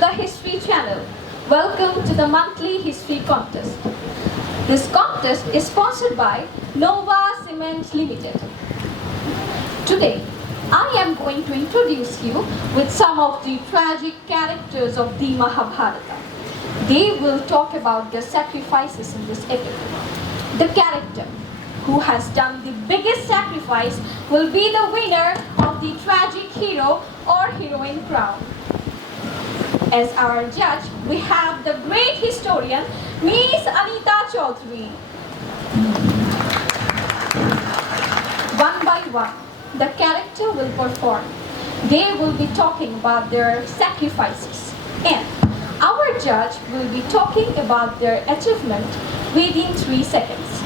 the History Channel. Welcome to the monthly history contest. This contest is sponsored by Nova Cement Limited. Today, I am going to introduce you with some of the tragic characters of the Mahabharata. They will talk about their sacrifices in this epic. The character who has done the biggest sacrifice will be the winner of the tragic hero or heroine crown. As our judge, we have the great historian, Miss Anita Chaudhary. One by one, the character will perform. They will be talking about their sacrifices. And our judge will be talking about their achievement within 3 seconds.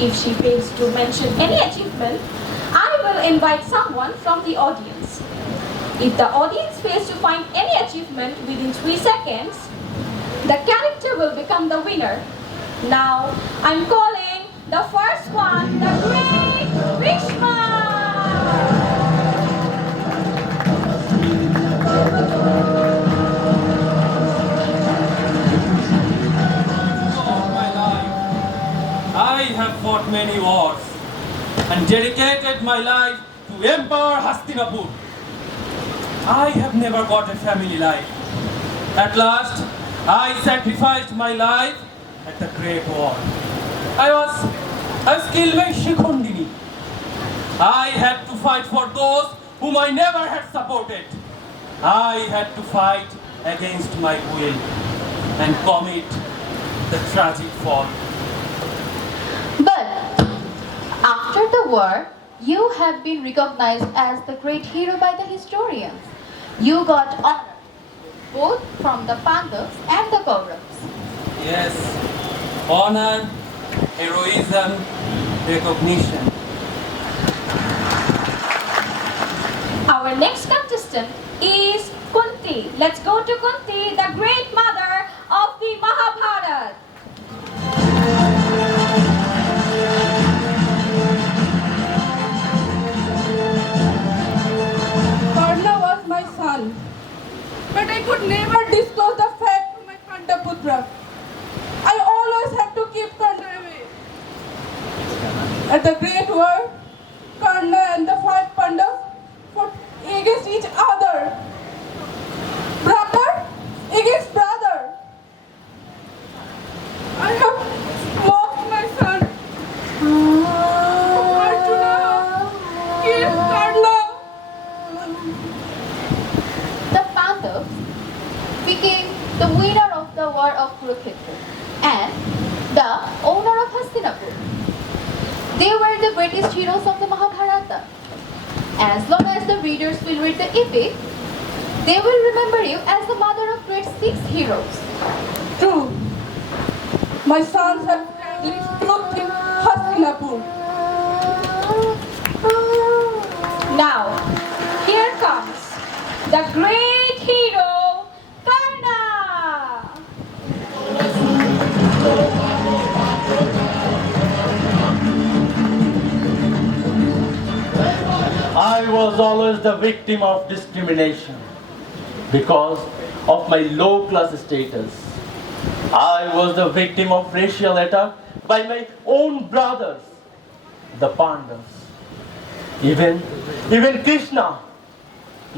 If she fails to mention any achievement, I will invite someone from the audience. If the audience fails to find any achievement within 3 seconds, the character will become the winner. Now, I'm calling the first one, the great Bhishma! I have fought many wars and dedicated my life to Emperor Hastinapur. I have never got a family life. At last, I sacrificed my life at the Great War. I was killed by Shikhondini. I had to fight for those whom I never had supported. I had to fight against my will and commit the tragic fall. But after the war, you have been recognized as the great hero by the historians. You got honor, both from the Pandavas and the Kauravas. Yes, honor, heroism, recognition. Our next contestant is Kunti. Let's go to Kunti, the great mother of the Mahabharata. Karna was my son, but I could never disclose the fact to my Pandaputra. I always had to keep Karna away. At the Great War, Karna and the 5 Pandavas fought against each other. Brother against brother. I have lost my son. Arjuna killed Karna. The Pandavas became the winner of the war of Kurukshetra and the owner of Hastinapur. They were the greatest heroes of the Mahabharata. As long as the readers will read the epic, they will remember you as the mother of great 6 heroes. True. My sons have family truth in Hastinapur. Now, here comes the great hero, Karna! I was always the victim of discrimination because of my low class status. I was the victim of racial attack by my own brothers, the Pandavas. Even Krishna,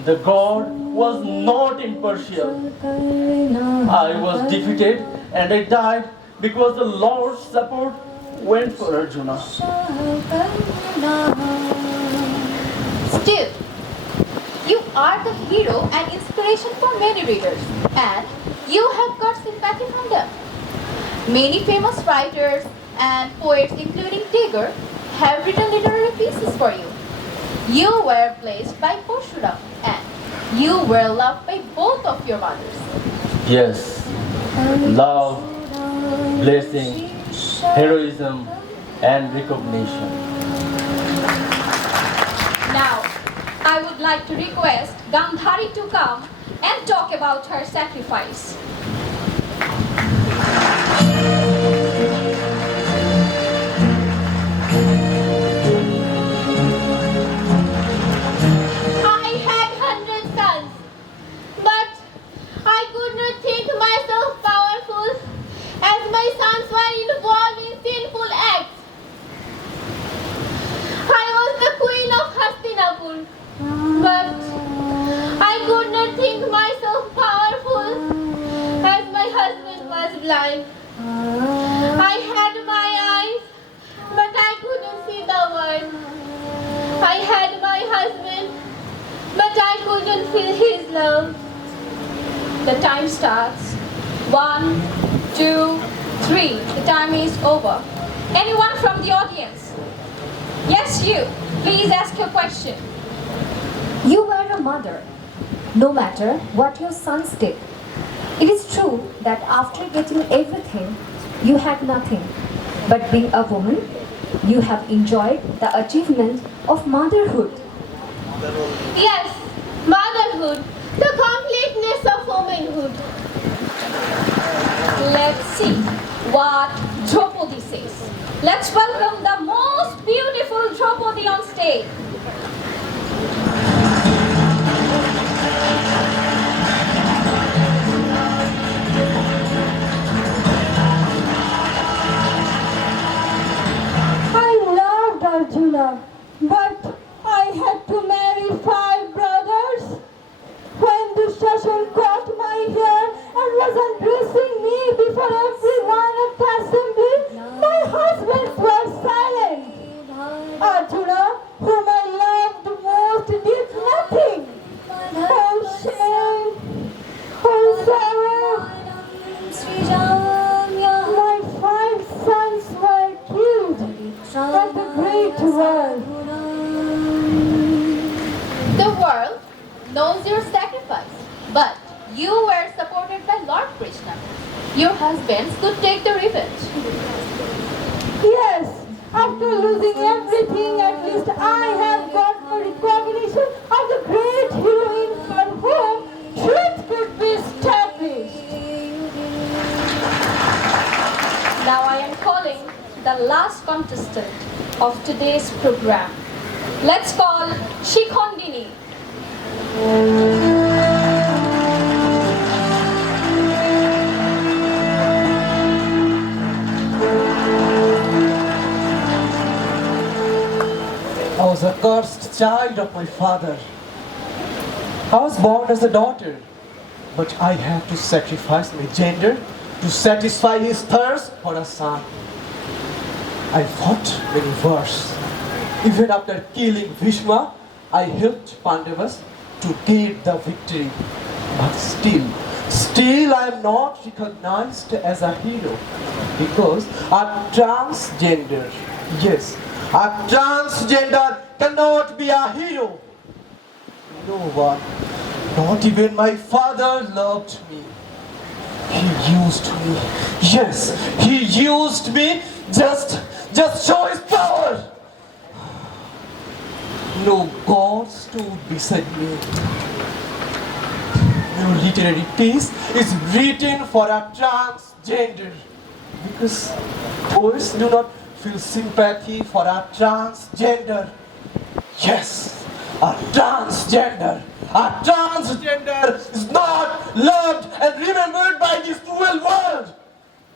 the god, was not impartial. I was defeated and I died because the Lord's support went for Arjuna. Still, you are the hero and inspiration for many readers, and you have got sympathy from them. Many famous writers and poets, including Tagore, have written literary pieces for you. You were blessed by Parshuram, and you were loved by both of your mothers. Yes, love, blessing, heroism, and recognition. Now, I would like to request Gandhari to come and talk about her sacrifice. I had 100 sons, but I could blind. I had my eyes, but I couldn't see the world. I had my husband, but I couldn't feel his love. The time starts. 1, 2, 3. The time is over. Anyone from the audience? Yes, you. Please ask your question. You were a mother, no matter what your sons did. It is true that after getting everything, you had nothing. But being a woman, you have enjoyed the achievement of motherhood. Yes, motherhood, the completeness of womanhood. Let's see what Draupadi says. Let's welcome the most beautiful Draupadi on stage. I loved Arjuna, but I had to marry 5 brothers. When Dushashan cut my hair and was undressing me before everyone at the assembly, my husbands were silent. Arjuna, whom I loved most, did nothing. Oh shame! Oh sorrow! My 5 sons were killed at the great war. The world knows your sacrifice, but you were supported by Lord Krishna. Your husbands could take the revenge. Yes, after losing everything, at least I have got the recognition of the great heroine for whom truth could be established. Now I am calling the last contestant of today's program. Let's call Shikhondini. I was a cursed child of my father. I was born as a daughter, but I had to sacrifice my gender to satisfy his thirst for a son. I fought many wars. Even after killing Bhishma, I helped Pandavas to get the victory. But still I am not recognized as a hero because a transgender, yes, a transgender cannot be a hero. No one, not even my father loved me. He used me. Yes, he used me just show his power. No God stood beside me. No literary piece is written for a transgender because poets do not feel sympathy for a transgender. Yes, a transgender. A transgender is not loved and remembered by this cruel world.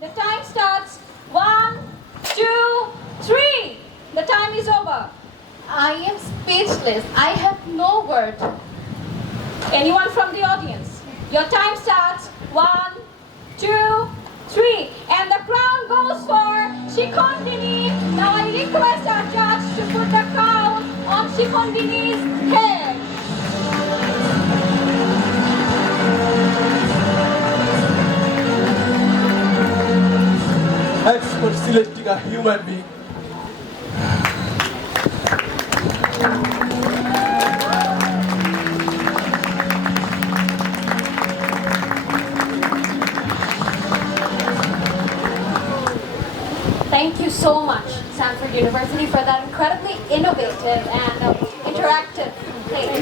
The time starts. 1, 2, 3. The time is over. I am speechless. I have no word. Anyone from the audience? Your time starts. 1, 2, 3. And the crown goes for Shikhondini. Now I request our judge to put the crown on Shikhondini's head. Thanks for selecting a human being. Thank you so much, Stamford University, for that incredibly innovative and interactive play.